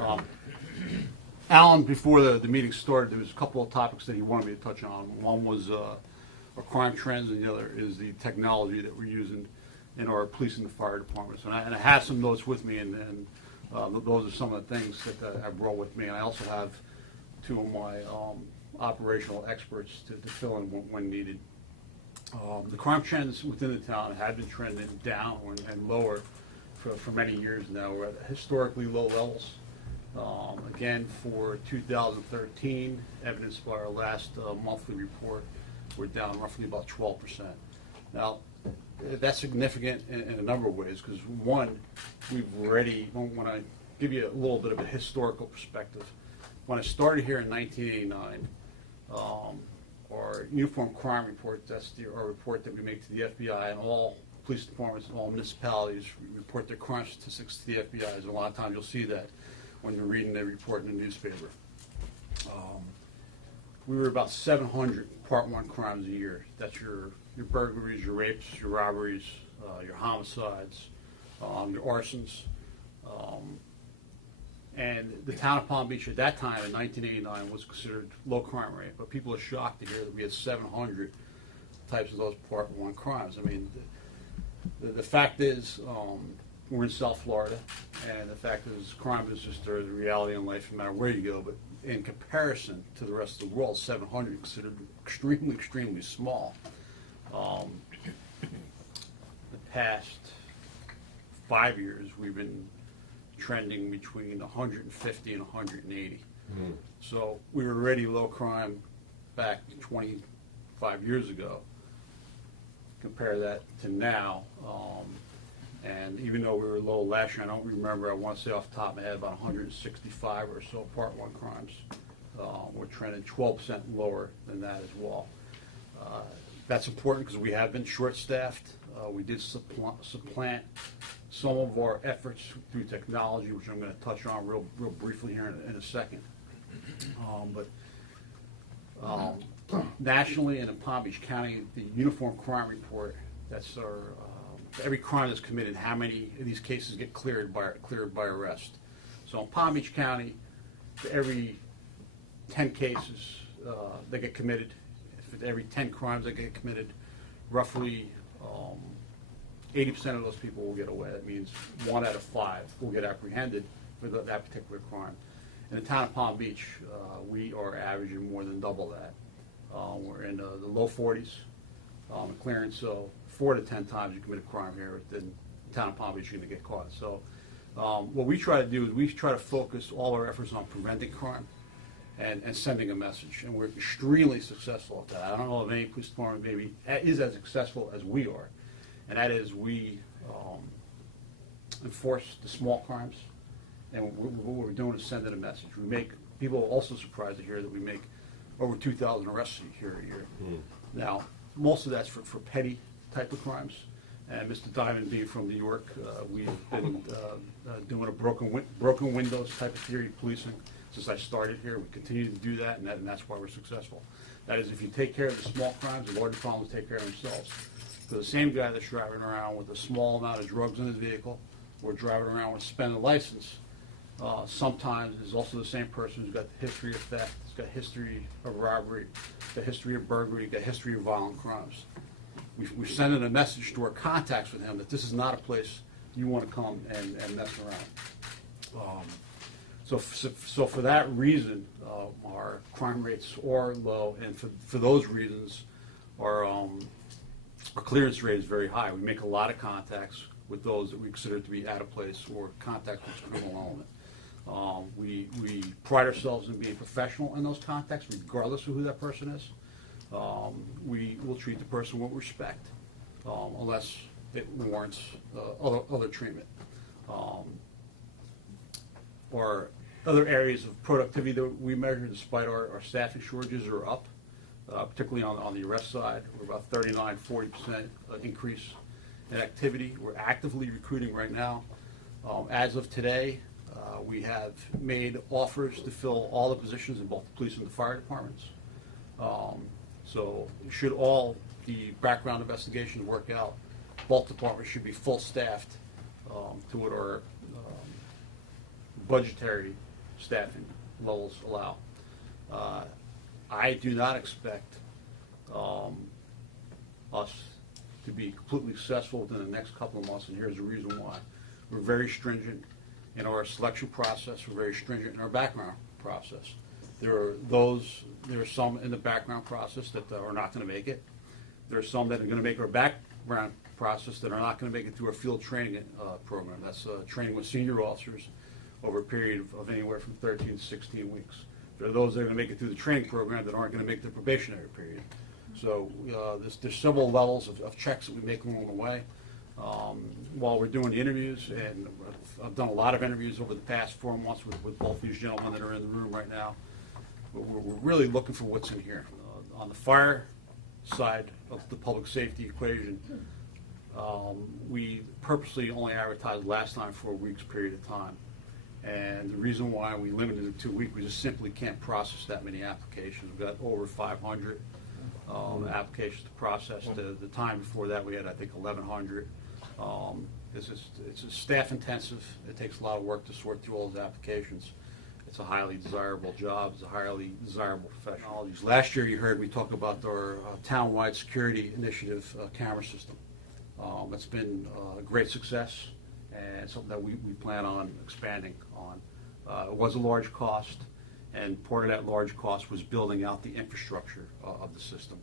Um, Alan, before the meeting started, there was a couple of topics that he wanted me to touch on. One was our crime trends, and the other is the technology that we're using in our police and the fire departments. And I have some notes with me, and those are some of the things that I brought with me. And I also have two of my operational experts to fill in when needed. The crime trends within the town have been trending down and lower for many years now. We're at historically low levels. Again, for 2013, evidenced by our last monthly report, we're down roughly about 12%. Now, that's significant in a number of ways, because one, we've already, when I give you a little bit of a historical perspective, when I started here in 1989, our uniform crime report, that's our report that we make to the FBI, and all police departments and all municipalities report their crime statistics to the FBI. And a lot of times you'll see that when you're reading the report in the newspaper. We were about 700 Part 1 crimes a year. That's your burglaries, your rapes, your robberies, your homicides, your arsons. And the town of Palm Beach at that time in 1989 was considered low crime rate, but people are shocked to hear that we had 700 types of those Part 1 crimes. I mean, the fact is, we're in South Florida, and the fact is crime is just the reality in life no matter where you go, but in comparison to the rest of the world, 700 is considered extremely, extremely small. The past 5 years, we've been trending between 150 and 180. Mm-hmm. So we were already low crime back 25 years ago. Compare that to now, and even though we were low last year, I don't remember, I want to say off the top of my head, about 165 or so Part 1 crimes. We're trending 12% lower than that as well. That's important because we have been short-staffed. We did supplant some of our efforts through technology, which I'm going to touch on real briefly here in a second. Nationally and in Palm Beach County, the Uniform Crime Report, that's our every crime that's committed, how many of these cases get cleared by arrest. So in Palm Beach County, for every 10 cases that get committed, for every 10 crimes that get committed, roughly 80% of those people will get away. That means 1 out of 5 will get apprehended for that particular crime. In the town of Palm Beach, we are averaging more than double that. We're in the low 40s in clearance, so 4 to 10 times you commit a crime here, then the town of Palm Beach, you're going to get caught. So what we try to do is we try to focus all our efforts on preventing crime and sending a message, and we're extremely successful at that. I don't know if any police department maybe is as successful as we are, and that is we enforce the small crimes, and what we're doing is sending a message. We make people are also surprised to hear that we make over 2,000 arrests here a year. Now, most of that's for petty type of crimes. And Mr. Diamond being from New York, we've been doing a broken windows type of theory of policing since I started here. We continue to do that, and that's why we're successful. That is, if you take care of the small crimes, the larger problems take care of themselves. So the same guy that's driving around with a small amount of drugs in his vehicle, or driving around with a suspended license, sometimes is also the same person who's got the history of theft, has got history of robbery, the history of burglary, got history of violent crimes. We're sending a message to our contacts with him that this is not a place you want to come and mess around. So for that reason, our crime rates are low, and for those reasons, our clearance rate is very high. We make a lot of contacts with those that we consider to be out of place or contacts with criminal element. We pride ourselves in being professional in those contacts, regardless of who that person is. We will treat the person with respect, unless it warrants other treatment. Or other areas of productivity that we measure, despite our staffing shortages, are up, particularly on the arrest side. We're about 39–40% increase in activity. We're actively recruiting right now. As of today, we have made offers to fill all the positions in both the police and the fire departments. So should all the background investigations work out, both departments should be full staffed to what our budgetary staffing levels allow. I do not expect us to be completely successful within the next couple of months, and here's the reason why. We're very stringent in our selection process. We're very stringent in our background process. There are some in the background process that are not going to make it. There are some that are going to make our background process that are not going to make it through our field training program. That's training with senior officers over a period of anywhere from 13 to 16 weeks. There are those that are going to make it through the training program that aren't going to make the probationary period. So there's several levels of checks that we make along the way. While we're doing the interviews, and I've done a lot of interviews over the past 4 months with both these gentlemen that are in the room right now, but we're really looking for what's in here. On the fire side of the public safety equation, we purposely only advertised last time for a week's period of time. And the reason why we limited it to 2 weeks, we just simply can't process that many applications. We've got over 500 applications to process. The time before that, we had, I think, 1,100. It's a staff intensive. It takes a lot of work to sort through all those applications. It's a highly desirable job. It's a highly desirable profession. Last year, you heard me talk about our town-wide security initiative camera system. It's been a great success and something that we plan on expanding on. It was a large cost, and part of that large cost was building out the infrastructure of the system.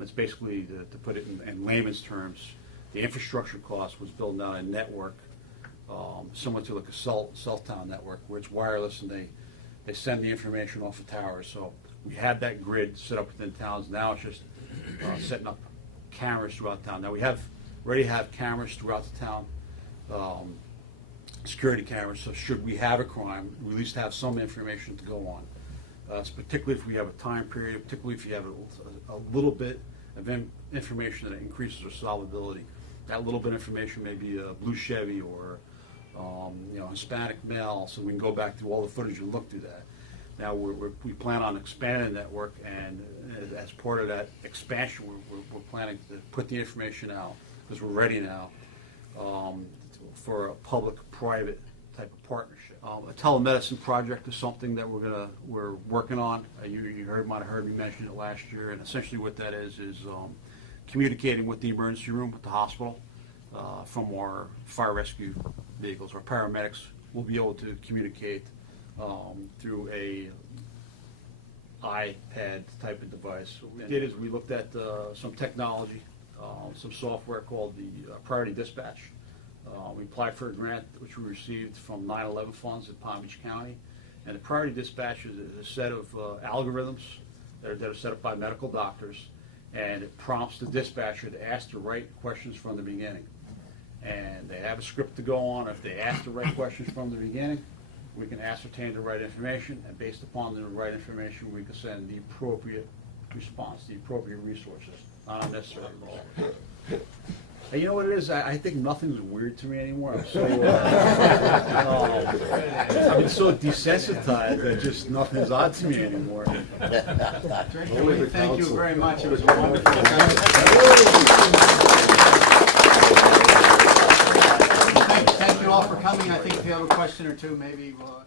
It's basically, to put it in layman's terms, the infrastructure cost was building out a network similar to like a cell town network, where it's wireless and they send the information off the towers. So we had that grid set up within towns. Now it's just setting up cameras throughout town. Now we already have cameras throughout the town, security cameras. So should we have a crime, we at least have some information to go on. Particularly if we have a time period, particularly if you have a little bit of information that increases our solvability. That little bit of information may be a blue Chevy or Hispanic male, so we can go back through all the footage and look through that. Now we plan on expanding the network, and as part of that expansion, we're planning to put the information out, because we're ready now for a public-private type of partnership. A telemedicine project is something that we're working on. You might have heard me mention it last year, and essentially what that is communicating with the emergency room at the hospital from our fire rescue vehicles. Our paramedics will be able to communicate through a iPad type of device. What we did is we looked at some technology, some software called the Priority Dispatch. We applied for a grant, which we received from 9/11 funds in Palm Beach County. And the Priority Dispatch is a set of algorithms that are set up by medical doctors, and it prompts the dispatcher to ask the right questions from the beginning. And they have a script to go on. If they ask the right questions from the beginning, we can ascertain the right information, and based upon the right information, we can send the appropriate response, the appropriate resources, not unnecessary resources. And you know what it is? I think nothing's weird to me anymore. I'm so I'm so desensitized that just nothing's odd to me anymore. Thank you very much. It was wonderful. Thank you all for coming. I think if you have a question or two, maybe we'll